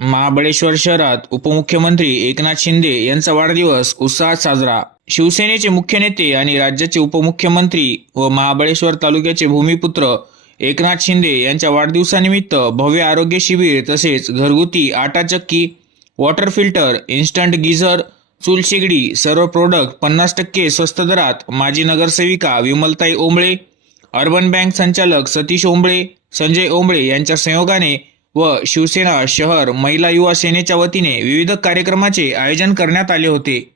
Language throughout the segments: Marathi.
महाबळेश्वर शहरात उपमुख्यमंत्री एकनाथ शिंदे यांचा वाढदिवस उत्साहात साजरा. शिवसेनेचे मुख्य नेते आणि राज्याचे उपमुख्यमंत्री व महाबळेश्वर तालुक्याचे भूमिपुत्र एकनाथ शिंदे यांच्या वाढदिवसानिमित्त भव्य आरोग्य शिबिर तसेच घरगुती आटा चक्की वॉटर फिल्टर इन्स्टंट गिझर चूलशेगडी सर्व प्रोडक्ट पन्नास टक्के स्वस्त दरात माजी नगरसेविका विमलताई ओंबळे अर्बन बँक संचालक सतीश ओंबळे संजय ओंबळे यांच्या संयोगाने व शिवसेना शहर महिला युवा सेनेच्या वतीने विविध कार्यक्रमाचे आयोजन करण्यात आले होते.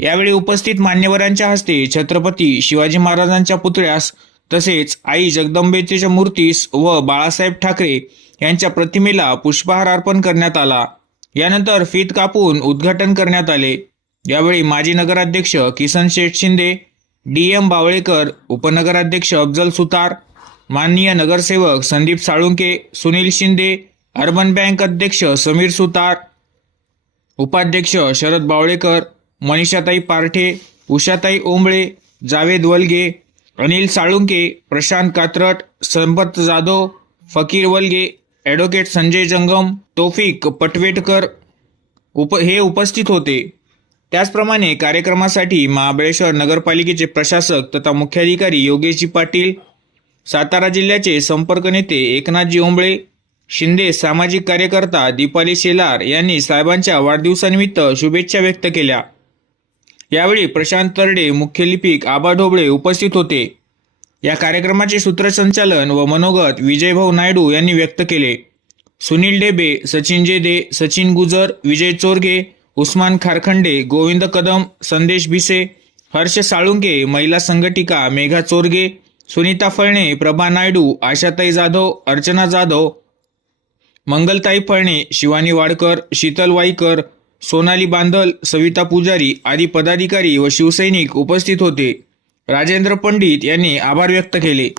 यावेळी उपस्थित मान्यवरांच्या हस्ते छत्रपती शिवाजी महाराजांच्या पुतळ्यास तसेच आई जगदंबेच्या मूर्तीस व बाळासाहेब ठाकरे यांच्या प्रतिमेला पुष्पहार अर्पण करण्यात आला. यानंतर फीत कापून उद्घाटन करण्यात आले. यावेळी माजी नगराध्यक्ष किसन शेठ शिंदे डी एम बावळेकर उपनगराध्यक्ष अफजल सुतार माननीय नगरसेवक संदीप साळुंके सुनील शिंदे अर्बन बँक अध्यक्ष समीर सुतार उपाध्यक्ष शरद बावळेकर मनीषाताई पारठे उषाताई ओंबळे जावेद वलगे अनिल साळुंके प्रशांत कात्रट संपत जाधव फकीर वलगे ॲडव्होकेट संजय जंगम तोफिक पटवेटकर उप हे उपस्थित होते. त्याचप्रमाणे कार्यक्रमासाठी महाबळेश्वर नगरपालिकेचे प्रशासक तथा मुख्याधिकारी योगेशजी पाटील सातारा जिल्ह्याचे संपर्क नेते एकनाथजी ओंबळे शिंदे सामाजिक कार्यकर्ता दीपाली शेलार यांनी साहेबांच्या वाढदिवसानिमित्त शुभेच्छा व्यक्त केल्या. यावेळी प्रशांत तरडे मुख्य लिपिक आबा ढोबळे उपस्थित होते. या कार्यक्रमाचे सूत्रसंचालन व मनोगत विजयभाऊ नायडू यांनी व्यक्त केले. सुनील डेबे सचिन जेदे सचिन गुजर विजय चोरगे उस्मान खारखंडे गोविंद कदम संदेश भिसे हर्ष साळुंके महिला संघटिका मेघा चोरगे सुनीता फळणे प्रभा नायडू आशाताई जाधव अर्चना जाधव मंगलताई फळणे शिवानी वाडकर शीतल वाईकर सोनाली बांधल सविता पुजारी आदी पदाधिकारी व शिवसैनिक उपस्थित होते. राजेंद्र पंडित यांनी आभार व्यक्त केले.